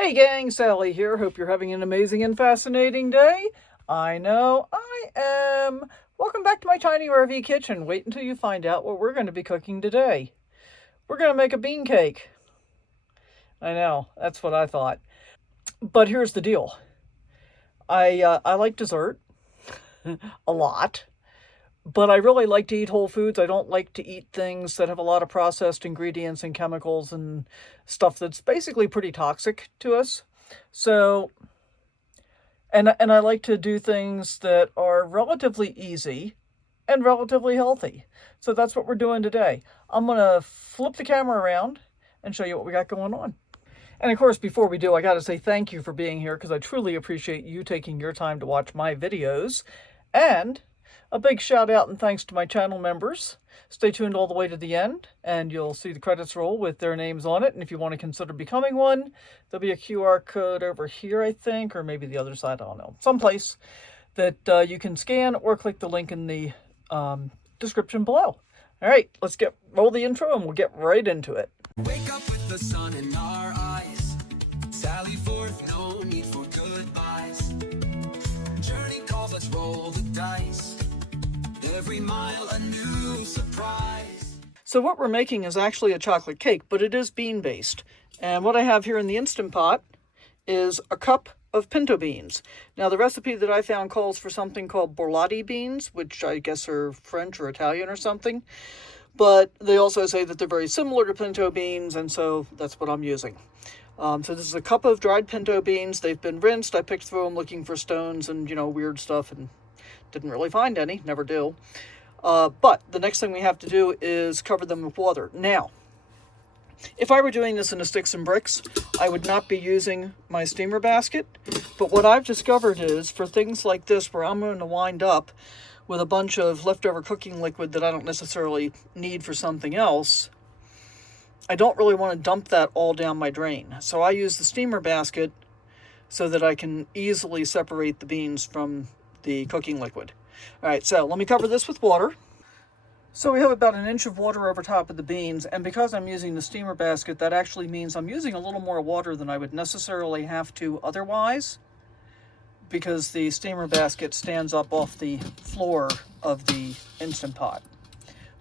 Hey gang, Sally here. Hope you're having an amazing and fascinating day. I know I am. Welcome back to my tiny RV kitchen. Wait until you find out what we're going to be cooking today. We're going to make a bean cake. I know, that's what I thought. But here's the deal. I like dessert a lot, but I really like to eat whole foods. I don't like to eat things that have a lot of processed ingredients and chemicals and stuff that's basically pretty toxic to us. So and I like to do things that are relatively easy and relatively healthy. So that's what we're doing today. I'm going to flip the camera around and show you what we got going on. And of course, before we do, I got to say thank you for being here because I truly appreciate you taking your time to watch my videos. And a big shout out and thanks to my channel members. Stay tuned all the way to the end and you'll see the credits roll with their names on it. And if you want to consider becoming one, there'll be a QR code over here, I think, or maybe the other side, I don't know, someplace that you can scan or click the link in the description below. All right, let's roll the intro and we'll get right into it. Wake up with the sun in our eyes. Sally forth, no need for goodbyes. Journey calls, let's roll the dice. Every mile a new surprise. So what we're making is actually a chocolate cake, but it is bean based. And what I have here in the Instant Pot is a cup of pinto beans. Now the recipe that I found calls for something called borlotti beans, which I guess are French or Italian or something. But they also say that they're very similar to pinto beans, and so that's what I'm using. So this is a cup of dried pinto beans. They've been rinsed. I picked through them looking for stones and, weird stuff, and didn't really find any. Never do. But the next thing we have to do is cover them with water. Now, if I were doing this in a sticks and bricks, I would not be using my steamer basket. But what I've discovered is for things like this where I'm going to wind up with a bunch of leftover cooking liquid that I don't necessarily need for something else, I don't really want to dump that all down my drain. So I use the steamer basket so that I can easily separate the beans from the cooking liquid. All right, so let me cover this with water. So we have about an inch of water over top of the beans, and because I'm using the steamer basket, that actually means I'm using a little more water than I would necessarily have to otherwise, because the steamer basket stands up off the floor of the Instant Pot.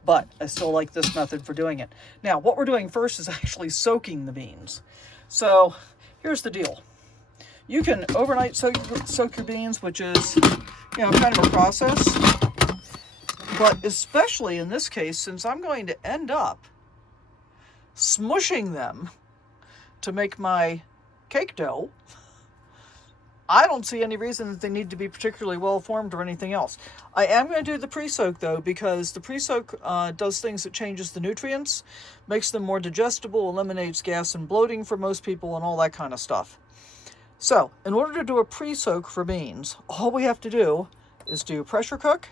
But I still like this method for doing it. Now, what we're doing first is actually soaking the beans. So here's the deal. You can overnight soak your beans, which is, kind of a process. But especially in this case, since I'm going to end up smushing them to make my cake dough, I don't see any reason that they need to be particularly well formed or anything else. I am going to do the pre-soak though, because the pre-soak does things that changes the nutrients, makes them more digestible, eliminates gas and bloating for most people, and all that kind of stuff. So, in order to do a pre-soak for beans, all we have to do is do pressure cook,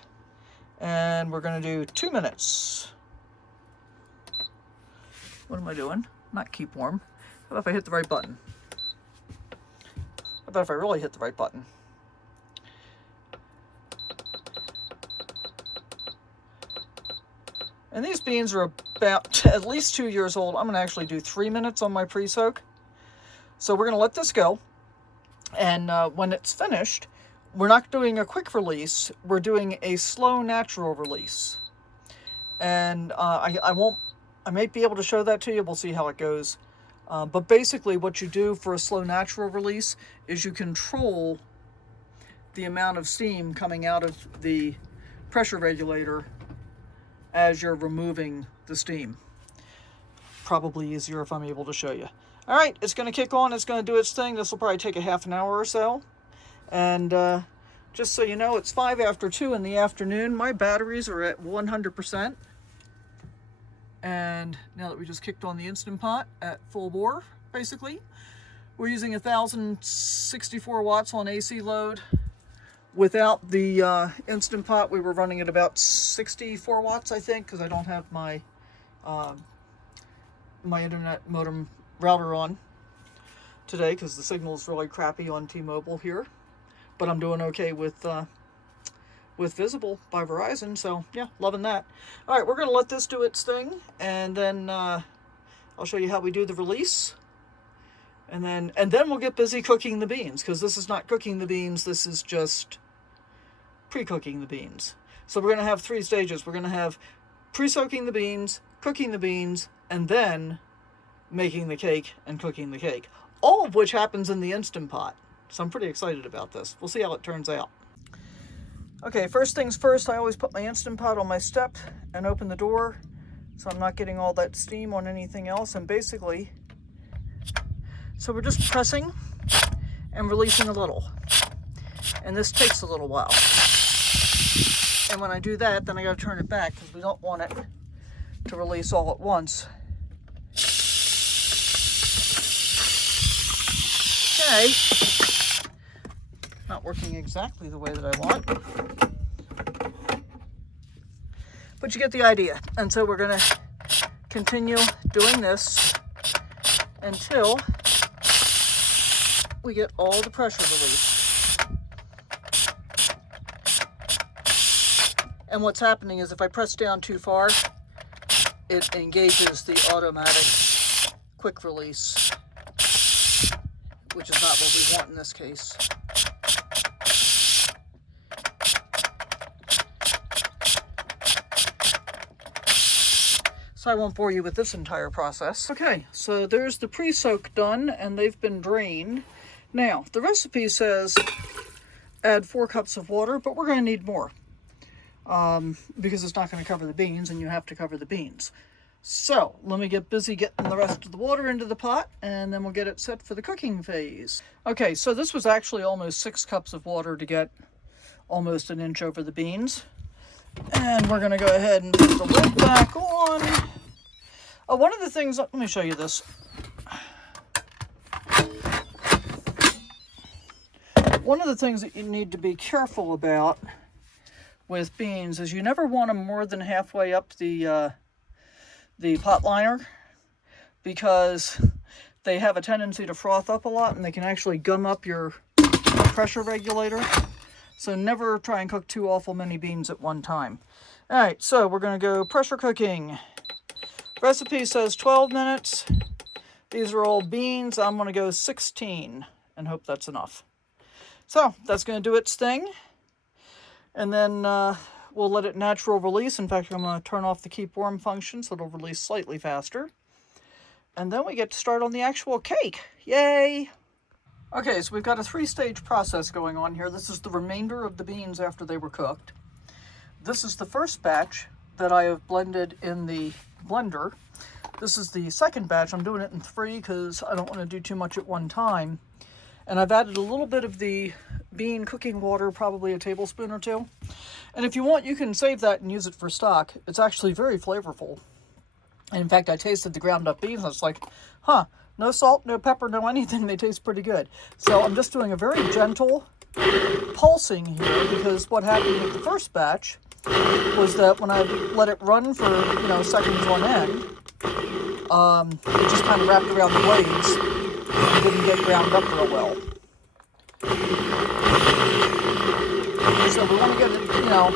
and we're going to do 2 minutes. What am I doing? Not keep warm. How about if I hit the right button? How about if I really hit the right button? And these beans are about at least 2 years old. I'm going to actually do 3 minutes on my pre-soak. So we're going to let this go. And when it's finished, we're not doing a quick release. We're doing a slow, natural release. And I might be able to show that to you. We'll see how it goes. But basically what you do for a slow, natural release is you control the amount of steam coming out of the pressure regulator as you're removing the steam. Probably easier if I'm able to show you. All right, it's going to kick on. It's going to do its thing. This will probably take a half an hour or so. And just so you know, it's 5 after 2 in the afternoon. My batteries are at 100%. And now that we just kicked on the Instant Pot at full bore, basically, we're using 1,064 watts on AC load. Without the Instant Pot, we were running at about 64 watts, I think, because I don't have my my internet modem router on today because the signal is really crappy on T-Mobile here. But I'm doing okay with Visible by Verizon, so yeah, loving that. All right, we're going to let this do its thing, and then I'll show you how we do the release, And then we'll get busy cooking the beans, because this is not cooking the beans, this is just pre-cooking the beans. So we're going to have 3 stages. We're going to have pre-soaking the beans, cooking the beans, and then making the cake and cooking the cake. All of which happens in the Instant Pot. So I'm pretty excited about this. We'll see how it turns out. Okay, first things first, I always put my Instant Pot on my step and open the door so I'm not getting all that steam on anything else. And basically, so we're just pressing and releasing a little. And this takes a little while. And when I do that, then I got to turn it back because we don't want it to release all at once. Okay. Not working exactly the way that I want. But you get the idea. And so we're going to continue doing this until we get all the pressure released. And what's happening is if I press down too far, it engages the automatic quick release, which is not what we want in this case. So I won't bore you with this entire process. Okay, so there's the pre-soak done, and they've been drained. Now, the recipe says add 4 cups of water, but we're going to need more. Because it's not going to cover the beans, and you have to cover the beans. So, let me get busy getting the rest of the water into the pot, and then we'll get it set for the cooking phase. Okay, so this was actually almost 6 cups of water to get almost an inch over the beans. And we're going to go ahead and put the lid back on. One of the things, let me show you this. One of the things that you need to be careful about with beans is you never want them more than halfway up the pot liner, because they have a tendency to froth up a lot and they can actually gum up your pressure regulator. So never try and cook too awful many beans at one time. All right, so we're going to go pressure cooking. Recipe says 12 minutes. These are all beans. I'm going to go 16 and hope that's enough. So that's going to do its thing. And then we'll let it natural release. In fact, I'm going to turn off the keep warm function so it'll release slightly faster. And then we get to start on the actual cake. Yay! Okay, so we've got a 3-stage process going on here. This is the remainder of the beans after they were cooked. This is the first batch that I have blended in the blender. This is the second batch. I'm doing it in 3 because I don't want to do too much at one time. And I've added a little bit of the bean cooking water, probably a tablespoon or 2. And if you want, you can save that and use it for stock. It's actually very flavorful. And in fact, I tasted the ground up beans. I was like, huh, no salt, no pepper, no anything. They taste pretty good. So I'm just doing a very gentle pulsing here, because what happened with the first batch was that when I let it run for, seconds on end, it just kind of wrapped around the blades and didn't get ground up real well. So we want to get it, ground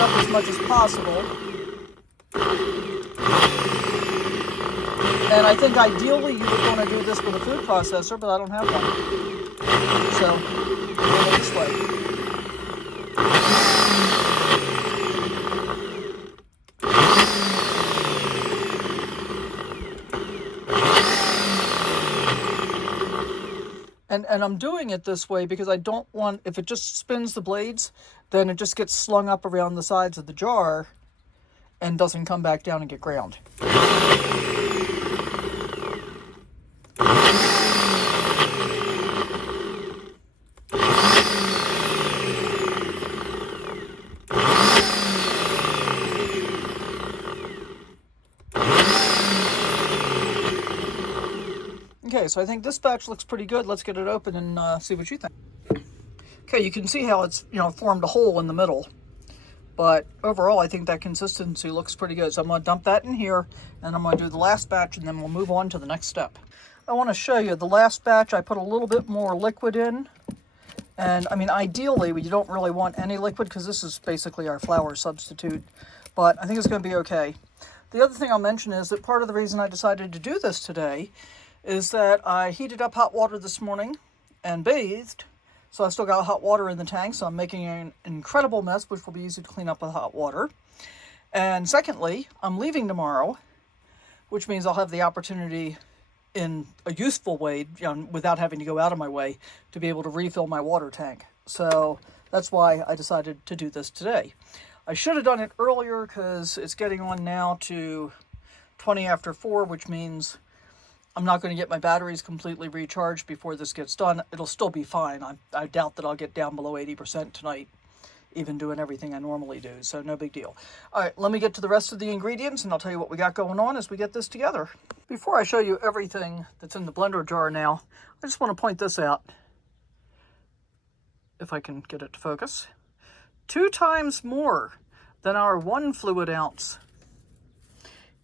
up as much as possible. And I think ideally you would want to do this with a food processor, but I don't have one. So, we'll go this way. And I'm doing it this way because I don't want, if it just spins the blades, then it just gets slung up around the sides of the jar and doesn't come back down and get ground. Okay, so I think this batch looks pretty good. Let's get it open and see what you think. Okay, you can see how it's, formed a hole in the middle. But overall, I think that consistency looks pretty good. So I'm going to dump that in here, and I'm going to do the last batch, and then we'll move on to the next step. I want to show you the last batch. I put a little bit more liquid in. And, ideally, you don't really want any liquid because this is basically our flour substitute. But I think it's going to be okay. The other thing I'll mention is that part of the reason I decided to do this today is that I heated up hot water this morning and bathed. So I still got hot water in the tank, so I'm making an incredible mess, which will be easy to clean up with hot water. And secondly, I'm leaving tomorrow, which means I'll have the opportunity in a useful way, without having to go out of my way, to be able to refill my water tank. So that's why I decided to do this today. I should have done it earlier because it's getting on now to 20 after 4, which means I'm not going to get my batteries completely recharged before this gets done. It'll still be fine. I doubt that I'll get down below 80% tonight, even doing everything I normally do, so no big deal. All right, let me get to the rest of the ingredients, and I'll tell you what we got going on as we get this together. Before I show you everything that's in the blender jar now, I just want to point this out, if I can get it to focus. 2 times more than our 1 fluid ounce.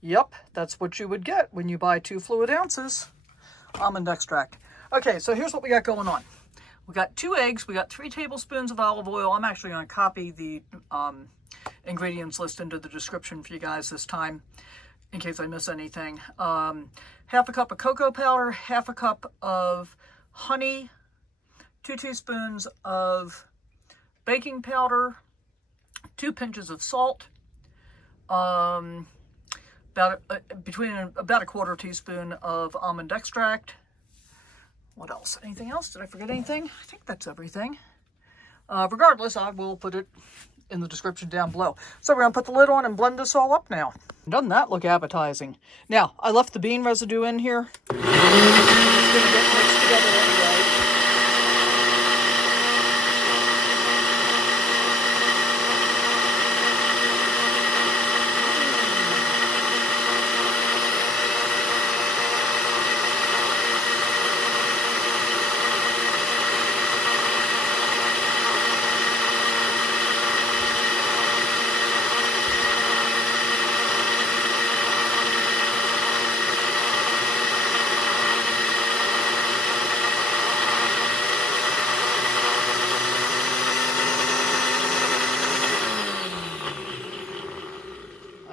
Yep, that's what you would get when you buy 2 fluid ounces almond extract. Okay, so here's what we got going on. We got 2 eggs, we got 3 tablespoons of olive oil. I'm actually going to copy the ingredients list into the description for you guys this time, in case I miss anything. Half a cup of cocoa powder, half a cup of honey, 2 teaspoons of baking powder, 2 pinches of salt, about a quarter teaspoon of almond extract. What else? Anything else? Did I forget anything? I think that's everything. Regardless, I will put it in the description down below. So we're going to put the lid on and blend this all up now. Doesn't that look appetizing? Now, I left the bean residue in here. It's going to get mixed together anyway.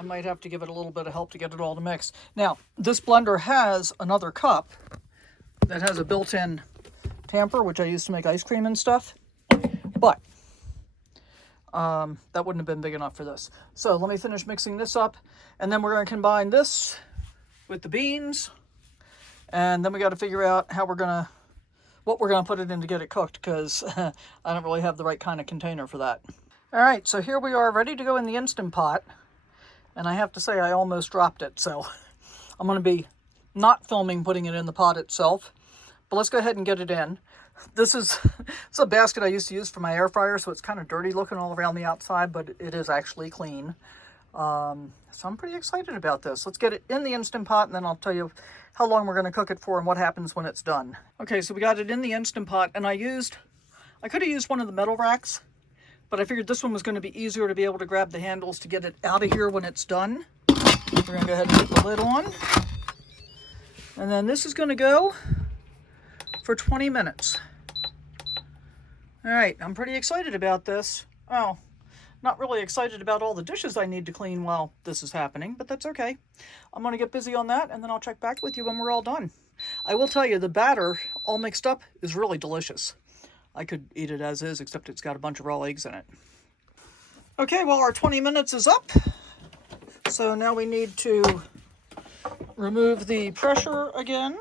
Might have to give it a little bit of help to get it all to mix. Now, this blender has another cup that has a built-in tamper, which I use to make ice cream and stuff, but that wouldn't have been big enough for this. So let me finish mixing this up, and then we're going to combine this with the beans, and then we got to figure out what we're going to put it in to get it cooked, because I don't really have the right kind of container for that. All right, so here we are, ready to go in the Instant Pot. And I have to say, I almost dropped it, so I'm going to be not filming putting it in the pot itself. But let's go ahead and get it in. It's a basket I used to use for my air fryer, so it's kind of dirty looking all around the outside, but it is actually clean. So I'm pretty excited about this. Let's get it in the Instant Pot, and then I'll tell you how long we're going to cook it for and what happens when it's done. Okay, so we got it in the Instant Pot, and I could have used one of the metal racks, but I figured this one was going to be easier to be able to grab the handles to get it out of here when it's done. We're going to go ahead and put the lid on. And then this is going to go for 20 minutes. All right, I'm pretty excited about this. Oh, not really excited about all the dishes I need to clean while this is happening, but that's okay. I'm going to get busy on that, and then I'll check back with you when we're all done. I will tell you, the batter all mixed up is really delicious. I could eat it as is, except it's got a bunch of raw eggs in it. Okay, well, our 20 minutes is up. So now we need to remove the pressure again.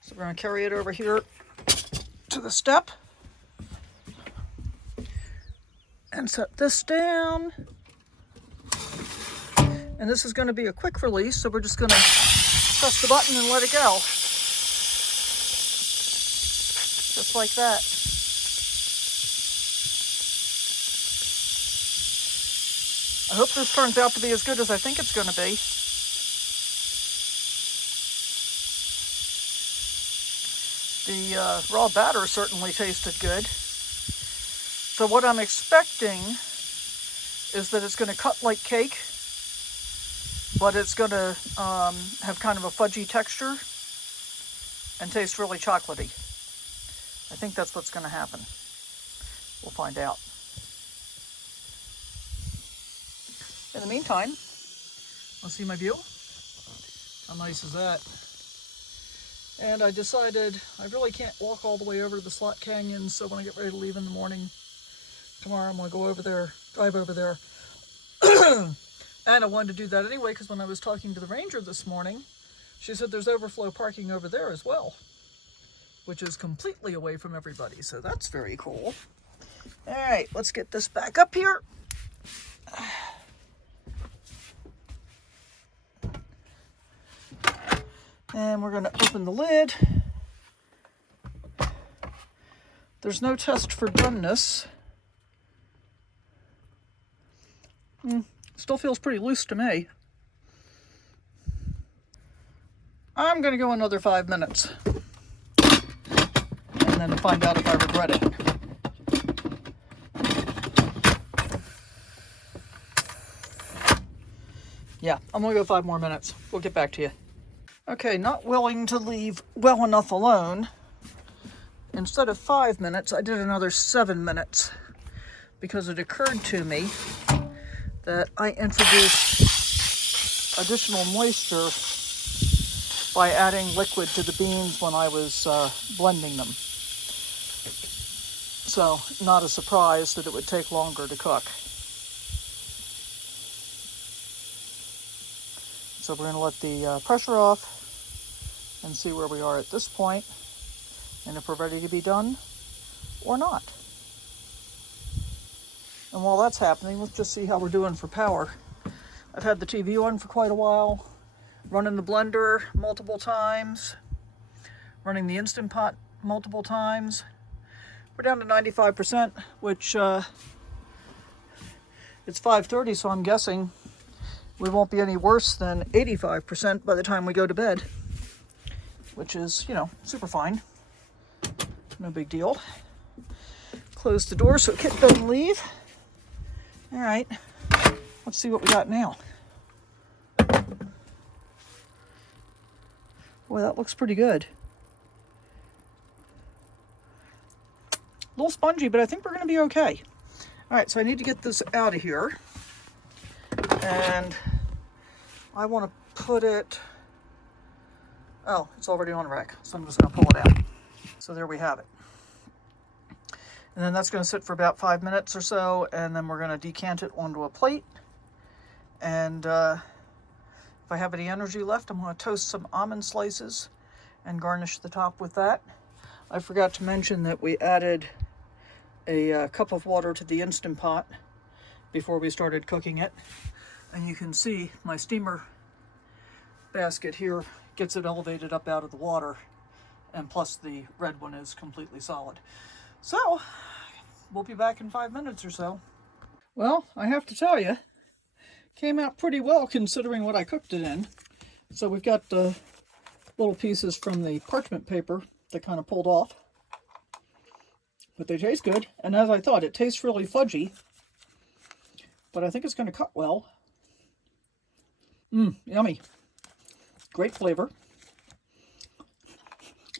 So we're going to carry it over here to the step. And set this down. And this is going to be a quick release, so we're just going to press the button and let it go. Just like that. I hope this turns out to be as good as I think it's going to be. The raw batter certainly tasted good. So what I'm expecting is that it's going to cut like cake, but it's going to have kind of a fudgy texture and taste really chocolatey. I think that's what's going to happen. We'll find out. In the meantime, let's see my view. How nice is that? And I decided I really can't walk all the way over to the Slot Canyon, so when I get ready to leave in the morning tomorrow, I'm going to go over there, drive over there. And I wanted to do that anyway because when I was talking to the ranger this morning, she said there's overflow parking over there as well, which is completely away from everybody, so that's very cool. All right, let's get this back up here. And we're going to open the lid. There's no test for doneness. Still feels pretty loose to me. I'm going to go another 5 minutes. And then find out if I regret it. Yeah, I'm going to go 5 more minutes. We'll get back to you. Okay, not willing to leave well enough alone. Instead of 5 minutes, I did another 7 minutes because it occurred to me that I introduced additional moisture by adding liquid to the beans when I was blending them. So, not a surprise that it would take longer to cook. So we're going to let the pressure off and see where we are at this point, and if we're ready to be done or not. And while that's happening, let's just see how we're doing for power. I've had the TV on for quite a while, running the blender multiple times, running the Instant Pot multiple times. We're down to 95%, which it's 5:30, so I'm guessing we won't be any worse than 85% by the time we go to bed, which is, you know, super fine. No big deal. Close the door so Kit doesn't leave. All right, let's see what we got now. Boy, that looks pretty good. A little spongy, but I think we're going to be okay. All right, so I need to get this out of here. And I want to put it, oh, it's already on rack, so I'm just going to pull it out. So there we have it. And then that's going to sit for about 5 minutes or so, and then we're going to decant it onto a plate. And if I have any energy left, I'm going to toast some almond slices and garnish the top with that. I forgot to mention that we added a cup of water to the Instant Pot before we started cooking it. And you can see my steamer basket here gets it elevated up out of the water, and plus the red one is completely solid. So, we'll be back in 5 minutes or so. Well, I have to tell you, came out pretty well considering what I cooked it in. So we've got the little pieces from the parchment paper that kind of pulled off. But they taste good, and as I thought, it tastes really fudgy. But I think it's going to cut well. Yummy. Great flavor.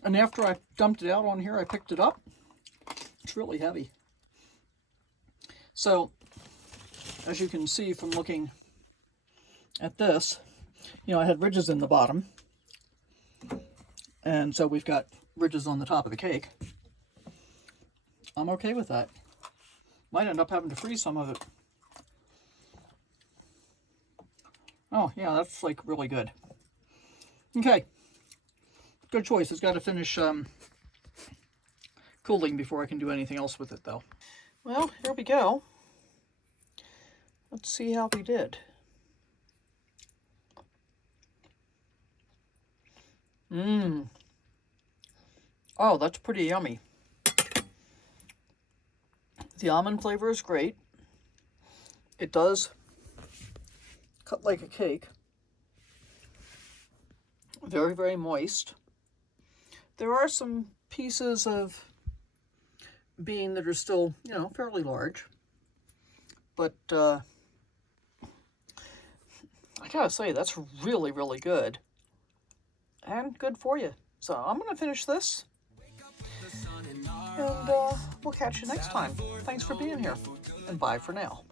And after I dumped it out on here, I picked it up. It's really heavy. So, as you can see from looking at this, you know, I had ridges in the bottom. And so we've got ridges on the top of the cake. I'm okay with that. Might end up having to freeze some of it. Oh, yeah, that's like really good. Okay. Good choice. It's got to finish cooling before I can do anything else with it, though. Well, here we go. Let's see how we did. Oh, that's pretty yummy. The almond flavor is great. It does cut like a cake. Very, very moist. There are some pieces of bean that are still, you know, fairly large. But I gotta say, that's really, really good. And good for you. So I'm gonna finish this. And we'll catch you next time. Thanks for being here. And bye for now.